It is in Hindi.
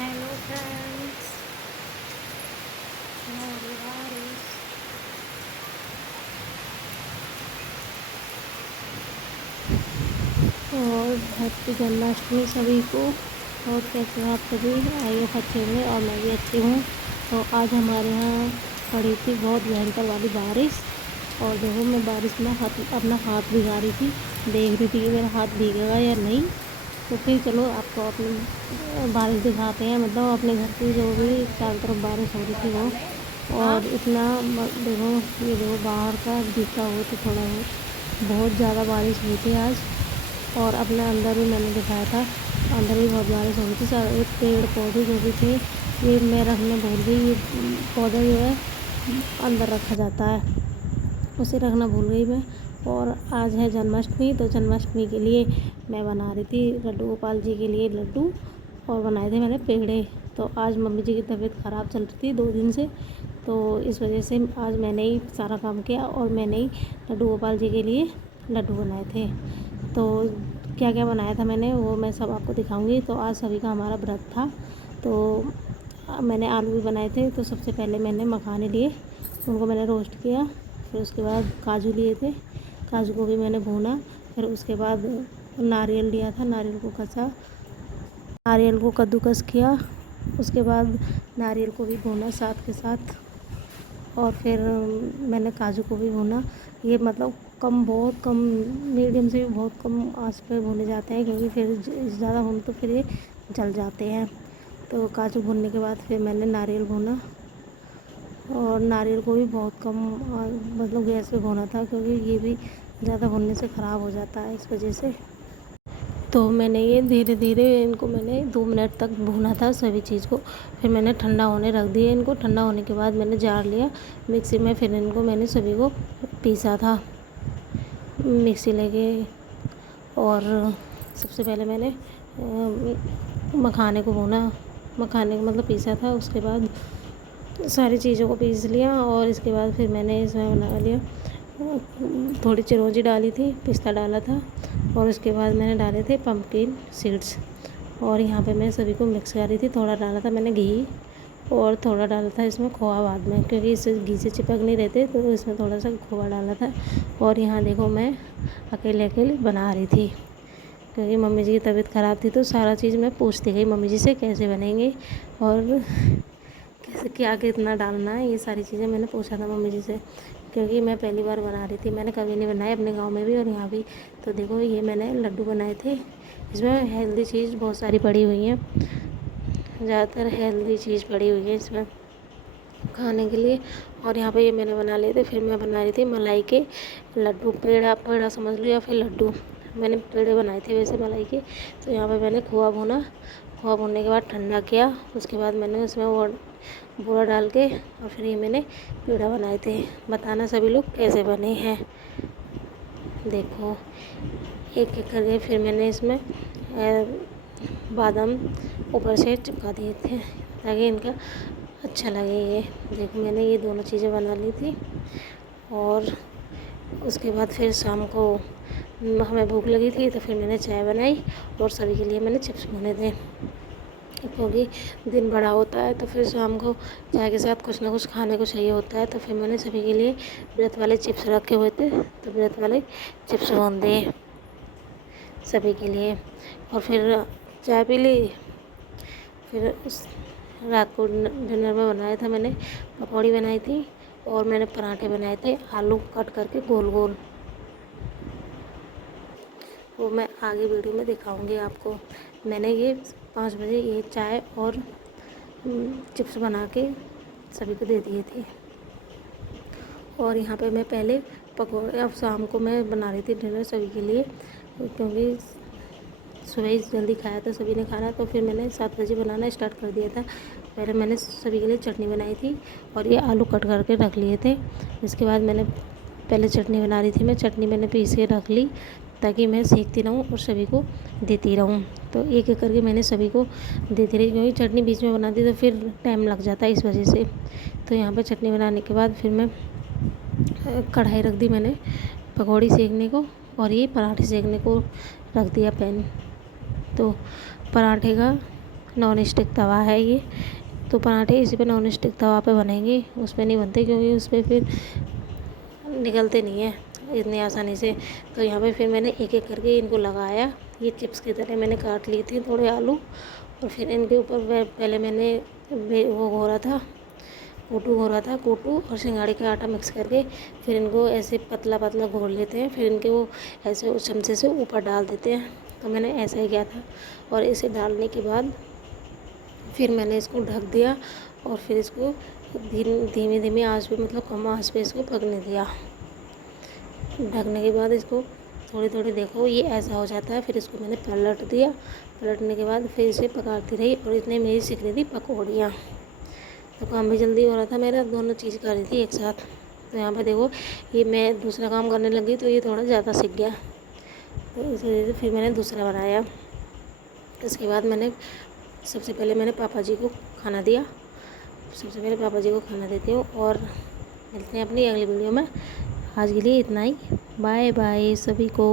हेलो फ्रेंड्स, हमारी बारिश। और हैप्पी जन्माष्टमी सभी को। और कैसे हो आप सभी? आई होप अच्छे होंगे और मैं भी अच्छी हूँ। तो आज हमारे यहाँ पड़ी थी बहुत भयंकर वाली बारिश। और देखो, मैं बारिश में अपना हाथ भिगा रही थी, देख रही थी कि मेरा हाथ भीगेगा या नहीं। तो फिर चलो आपको अपनी बारिश दिखाते हैं, मतलब अपने घर की जो भी चारों तरफ बारिश हो रही थी वो। और इतना देखो, ये देखो बाहर का दिखता हो तो थोड़ा बहुत ज़्यादा बारिश हुई थी आज। और अपने अंदर भी मैंने दिखाया था, अंदर भी बहुत बारिश हो रही थी। सारे पेड़ पौधे जो भी थे, ये मैं रखने भूल गई। ये पौधा जो है अंदर रखा जाता है, उसे रखना भूल गई मैं। और आज है जन्माष्टमी, तो जन्माष्टमी के लिए मैं बना रही थी लड्डू, गोपाल जी के लिए लड्डू। और बनाए थे मैंने पेड़े। तो आज मम्मी जी की तबीयत ख़राब चल रही थी 2 दिन से, तो इस वजह से आज मैंने ही सारा काम किया और मैंने ही लड्डू गोपाल जी के लिए लड्डू बनाए थे। तो क्या क्या बनाया था मैंने वो मैं सब आपको दिखाऊंगी। तो आज सभी का हमारा व्रत था। तो मैंने आलू भी बनाए थे। तो सबसे पहले मैंने मखाने लिए, उनको मैंने रोस्ट किया। फिर उसके बाद काजू लिए थे, काजू को भी मैंने भूना। फिर उसके बाद नारियल लिया था, नारियल को कसा, नारियल को कद्दूकस किया। उसके बाद नारियल को भी भूना साथ के साथ। और फिर मैंने काजू को भी भूना। ये मतलब कम, बहुत कम, मीडियम से भी बहुत कम आंच पे भुने जाते हैं, क्योंकि फिर ज़्यादा भून तो फिर ये जल जाते हैं। तो काजू भुनने के बाद फिर मैंने नारियल भूना। और नारियल को भी बहुत कम मतलब गैस पे भुना था, क्योंकि ये भी ज़्यादा भुनने से ख़राब हो जाता है, इस वजह से। तो मैंने ये धीरे धीरे इनको मैंने 2 मिनट तक भूना था सभी चीज़ को। फिर मैंने ठंडा होने रख दिया इनको। ठंडा होने के बाद मैंने जार लिया मिक्सी में, फिर इनको मैंने सभी को पीसा था मिक्सी लेके। और सबसे पहले मैंने मखाने को भूना, मखाने को मतलब पीसा था। उसके बाद सारी चीज़ों को पीस लिया। और इसके बाद फिर मैंने इसमें बना लिया, थोड़ी चिरौंजी डाली थी, पिस्ता डाला था। और उसके बाद मैंने डाले थे पम्पकिन सीड्स। और यहाँ पे मैं सभी को मिक्स कर रही थी। थोड़ा डाला था मैंने घी, और थोड़ा डाला था इसमें खोआ बाद में, क्योंकि इससे घी से चिपक नहीं रहते, तो इसमें थोड़ा सा खोआ डाला था। और यहाँ देखो, मैं अकेले अकेले बना रही थी, क्योंकि मम्मी जी की तबीयत ख़राब थी। तो सारा चीज़ मैं पूछती गई मम्मी जी से, कैसे बनेंगे और कैसे क्या कितना डालना है, ये सारी चीज़ें मैंने पूछा था मम्मी जी से, क्योंकि मैं पहली बार बना रही थी। मैंने कभी नहीं बनाए अपने गांव में भी और यहाँ भी। तो देखो, ये मैंने लड्डू बनाए थे। इसमें हेल्दी चीज़ बहुत सारी पड़ी हुई हैं, ज़्यादातर हेल्दी चीज़ पड़ी हुई है इसमें खाने के लिए। और यहाँ पे ये मैंने बना लिए थे। फिर मैं बना रही थी मलाई के लड्डू, पेड़ा, पेड़ा समझ लो या फिर लड्डू। मैंने पेड़े बनाए थे वैसे मलाई के। तो यहाँ पे मैंने खोआ भुना, खोआ भुनने के बाद ठंडा किया। उसके बाद मैंने उसमें वो बूरा डाल के, और फिर ये मैंने पेड़ा बनाए थे। बताना सभी लोग कैसे बने हैं। देखो, एक एक करके फिर मैंने इसमें बादाम ऊपर से चिपका दिए थे, ताकि इनका अच्छा लगे ये। देखो, मैंने ये दोनों चीज़ें बना ली थी। और उसके बाद फिर शाम को हमें भूख लगी थी, तो फिर मैंने चाय बनाई और सभी के लिए मैंने चिप्स भुने थे, क्योंकि दिन बड़ा होता है तो फिर शाम को चाय के साथ कुछ ना कुछ खाने को चाहिए होता है। तो फिर मैंने सभी के लिए व्रत वाले चिप्स रखे हुए थे, तो व्रत वाले चिप्स भून दिए सभी के लिए। और फिर चाय पी ली। फिर उस रात को डिनर में बनाया था मैंने, पकौड़ी बनाई थी और मैंने पराठे बनाए थे आलू कट करके गोल गोल। वो मैं आगे वीडियो में दिखाऊंगी आपको। मैंने ये 5 बजे ये चाय और चिप्स बना के सभी को दे दिए थे। और यहाँ पे मैं पहले पकौड़े, अब शाम को मैं बना रही थी डिनर सभी के लिए, क्योंकि सुबह ही जल्दी खाया था सभी ने खाना। तो फिर मैंने 7 बजे बनाना स्टार्ट कर दिया था। पहले मैंने सभी के लिए चटनी बनाई थी और ये आलू कट करके रख लिए थे। इसके बाद मैंने पहले चटनी बना रही थी, मैं चटनी मैंने पीस के रख ली, ताकि मैं सीखती रहूँ और सभी को देती रहूँ। तो एक एक करके मैंने सभी को देती रही, क्योंकि चटनी बीच में बनाती तो फिर टाइम लग जाता है, इस वजह से। तो यहाँ पर चटनी बनाने के बाद फिर मैं कढ़ाई रख दी मैंने पकौड़ी सेकने को, और ये पराठे सेकने को रख दिया पैन। तो पराठे का नॉन स्टिक तवा है ये, तो पराठे इसी पे नॉन स्टिक तवा पे बनेंगे, उस पर नहीं बनते क्योंकि उस पर फिर निकलते नहीं हैं इतनी आसानी से। तो यहाँ पे फिर मैंने एक एक करके इनको लगाया। ये चिप्स की तरह मैंने काट लिए थे थोड़े आलू, और फिर इनके ऊपर पहले मैंने वो घोरा था, कोटू और सिंघाड़े का आटा मिक्स करके फिर इनको ऐसे पतला पतला घोल लेते हैं, फिर इनके वो ऐसे उस चमचे से ऊपर डाल देते हैं। तो मैंने ऐसा ही किया था, और इसे डालने के बाद फिर मैंने इसको ढक दिया, और फिर इसको धीमे धीमे आंच पे, मतलब कम आंच पे इसको पकने दिया। ढकने के बाद इसको थोड़ी थोड़ी देखो ये ऐसा हो जाता है, फिर इसको मैंने पलट दिया। पलटने के बाद फिर इसे पकाती रही, और इतने मेरी सीख रही थी पकौड़ियाँ। तो काम भी जल्दी हो रहा था मेरा, दोनों चीज़ कर रही थी एक साथ। तो यहाँ पे देखो ये मैं दूसरा काम करने लगी तो ये थोड़ा ज़्यादा सीख गया, तो इस वजह से फिर मैंने दूसरा बनाया। इसके बाद मैंने सबसे पहले मैंने पापा जी को खाना दिया। सबसे पहले पापा जी को खाना देती हूँ, और मिलते हैं अपनी अगली वीडियो में। आज के लिए इतना ही, बाय बाय सभी को।